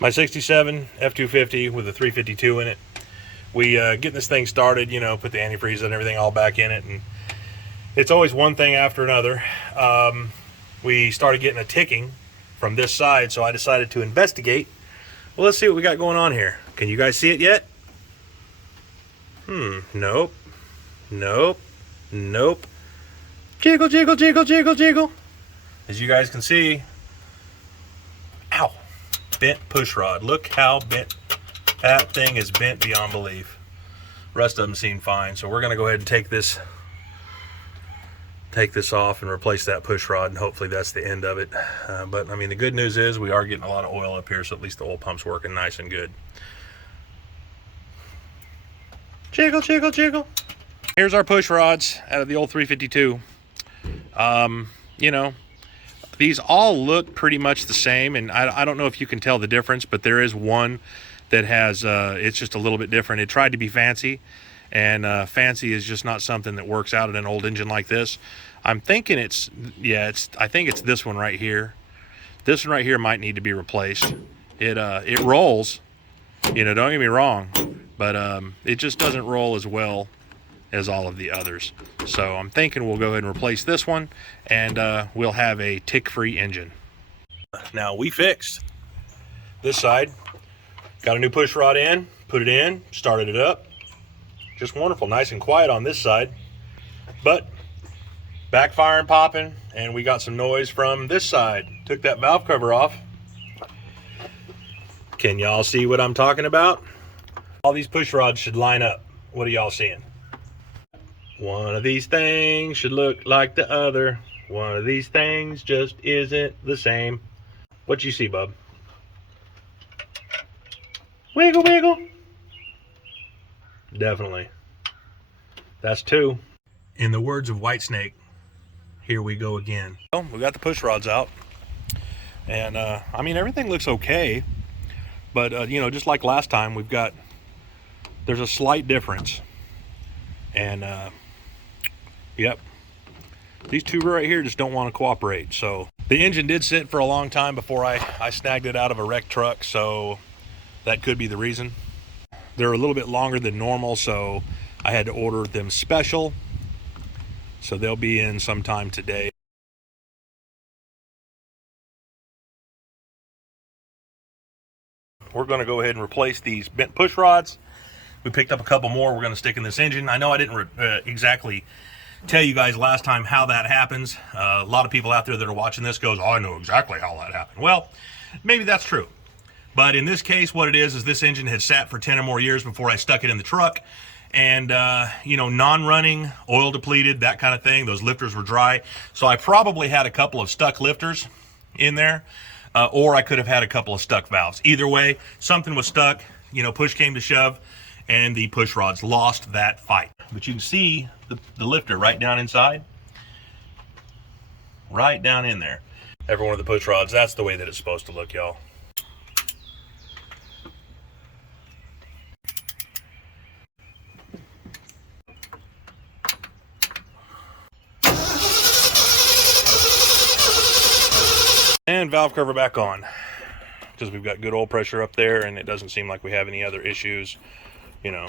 My 67 F250 with a 352 in it. We getting this thing started, you know, put the antifreeze and everything all back in it, and it's always one thing after another. We started getting a ticking from this side, so I decided to investigate. Well, let's see what we got going on here. Can you guys see it yet? Nope. Nope. Nope. Jiggle, jiggle, jiggle, jiggle, jiggle. As you guys can see, ow, bent push rod. Look how bent. That thing is bent beyond belief. Rest of them seem fine, so we're gonna go ahead and take this off and replace that push rod, and hopefully that's the end of it. But I mean, the good news is we are getting a lot of oil up here, so at least the oil pump's working nice and good. Jiggle, jiggle, jiggle. Here's our push rods out of the old 352. You know, these all look pretty much the same, and I don't know if you can tell the difference, but there is one that has, it's just a little bit different. It tried to be fancy, and fancy is just not something that works out in an old engine like this. I'm thinking I think it's this one right here. This one right here might need to be replaced. It rolls, you know, don't get me wrong, but it just doesn't roll as well as all of the others. So I'm thinking we'll go ahead and replace this one, and we'll have a tick-free engine. Now we fixed this side, got a new push rod in, put it in, started it up. Just wonderful, nice and quiet on this side, but backfiring, popping, and we got some noise from this side. Took that valve cover off. Can y'all see what I'm talking about? All these push rods should line up. What are y'all seeing? One of these things should look like the other. One of these things just isn't the same. What you see, bub? Wiggle, wiggle. Definitely. That's two. In the words of Whitesnake, here we go again. Well, we got the push rods out. And, I mean, everything looks okay. But, you know, just like last time, there's a slight difference. And, yep, these two right here just don't want to cooperate. So the engine did sit for a long time before I snagged it out of a wrecked truck, so that could be the reason. They're a little bit longer than normal, so I had to order them special, so they'll be in sometime today. We're going to go ahead and replace these bent push rods. We picked up a couple more we're going to stick in this engine. I know I didn't exactly tell you guys last time how that happens. A lot of people out there that are watching this goes, oh, I know exactly how that happened. Well, maybe that's true. But in this case, what it is this engine had sat for 10 or more years before I stuck it in the truck. And, you know, non-running, oil depleted, that kind of thing. Those lifters were dry. So I probably had a couple of stuck lifters in there. Or I could have had a couple of stuck valves. Either way, something was stuck. You know, push came to shove, and the push rods lost that fight. But you can see the lifter right down inside. Right down in there. Every one of the push rods, that's the way that it's supposed to look, y'all. And valve cover back on, because we've got good oil pressure up there, and it doesn't seem like we have any other issues, you know.